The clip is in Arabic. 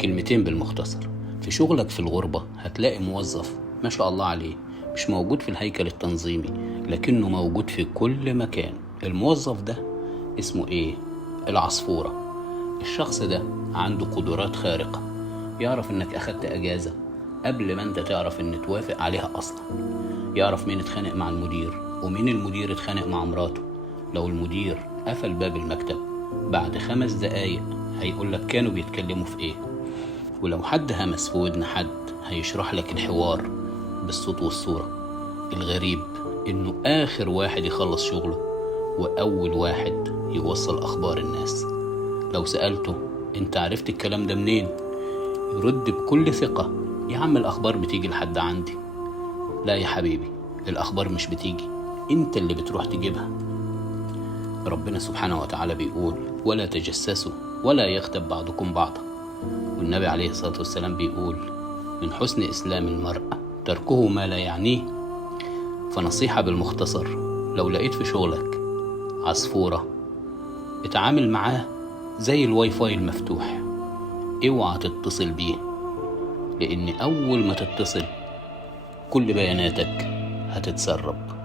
كلمتين بالمختصر. في شغلك في الغربة هتلاقي موظف ما شاء الله عليه مش موجود في الهيكل التنظيمي، لكنه موجود في كل مكان. الموظف ده اسمه ايه؟ العصفورة. الشخص ده عنده قدرات خارقة، يعرف انك اخدت اجازة قبل ما انت تعرف ان توافق عليها اصلا، يعرف مين اتخانق مع المدير ومين المدير اتخانق مع مراته. لو المدير قفل باب المكتب بعد 5 دقايق هيقولك كانوا بيتكلموا في ايه. ولو حد همس في ودن حد هيشرح لك الحوار بالصوت والصورة. الغريب انه اخر واحد يخلص شغله واول واحد يوصل اخبار الناس. لو سألته انت عرفت الكلام ده منين، يرد بكل ثقة يا عم الاخبار بتيجي لحد عندي. لا يا حبيبي، الاخبار مش بتيجي، انت اللي بتروح تجيبها. ربنا سبحانه وتعالى بيقول ولا تجسسوا ولا يغتب بعضكم بعضا. والنبي عليه الصلاة والسلام بيقول من حسن إسلام المرء تركه ما لا يعنيه. فنصيحة بالمختصر، لو لقيت في شغلك عصفورة اتعامل معاه زي الواي فاي المفتوح، اوعى تتصل بيه، لأن أول ما تتصل كل بياناتك هتتسرب.